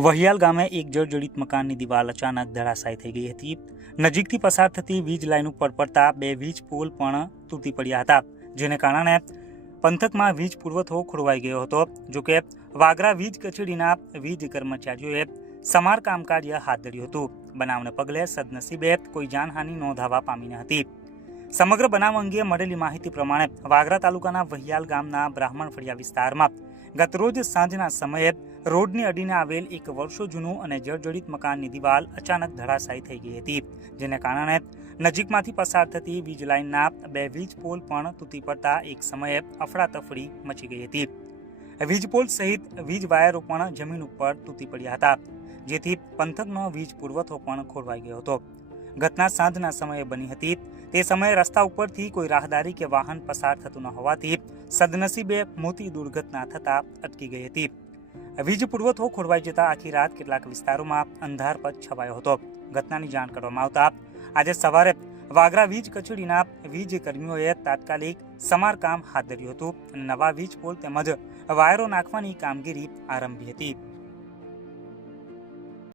વહિયાલ ગામે એક જર્જરિત મકાનની દિવાલ અચાનક ધરાશાયી થઈ ગઈ હતી. નજીકથી પસાર થતી વીજ લાઈન ઉપર પડતા બે વીજ પોલ પણ તૂટી પડ્યા હતા, જેને કારણે પંથકમાં વીજ પુરવઠો ખોરવાઈ ગયો હતો. જોકે વાગરા વીજ કચેરીના વીજ કર્મચારીઓએ સમારકામ કાર્ય હાથ ધર્યું હતું. બનાવને પગલે સદનસીબે કોઈ જાનહાનિ નોંધાવા પામી ન હતી. સમગ્ર બનાવ અંગે મળેલી માહિતી પ્રમાણે વાગરા તાલુકાના વહિયાલ ગામના બ્રાહ્મણ ફળિયા વિસ્તારમાં ગતરોજ સાંજના સમયે રોડની અડીને આવેલ એક વર્ષો જૂનું અને જર્જરિત મકાનની દિવાલ અચાનક ધરાશાયી થઈ ગઈ હતી, જેને કારણે નજીકમાંથી પસાર થતી વીજ લાઇનના બે વીજ પોલ પણ તૂટી પડતા એક સમયે અફડાતફડી મચી ગઈ હતી. વીજ પોલ સહિત વીજ વાયરો પણ જમીન ઉપર તૂટી પડ્યા હતા, જેથી પંથકનો વીજ પુરવઠો પણ ખોરવાઈ ગયો હતો. ઘટના સાંજના સમયે બની હતી. તે સમયે રસ્તા ઉપરથી કોઈ રાહદારી કે વાહન પસાર થતું ન હોવાથી સદનસીબે મોટી દુર્ઘટના થતા અટકી ગઈ હતી. વીજ પુરવઠો ખોરવાઈ જતા આખી રાત કેટલાક વિસ્તારોમાં અંધારપટ છવાયો હતો. ઘટનાની જાણ કરવામાં આવતા આજે સવારે વાગરા વીજ કચેરીના વીજ કર્મીઓએ તાત્કાલિક સમારકામ હાથ ધર્યું હતું અને નવા વીજ પોલ તેમજ વાયરો નાખવાની કામગીરી આરંભી હતી.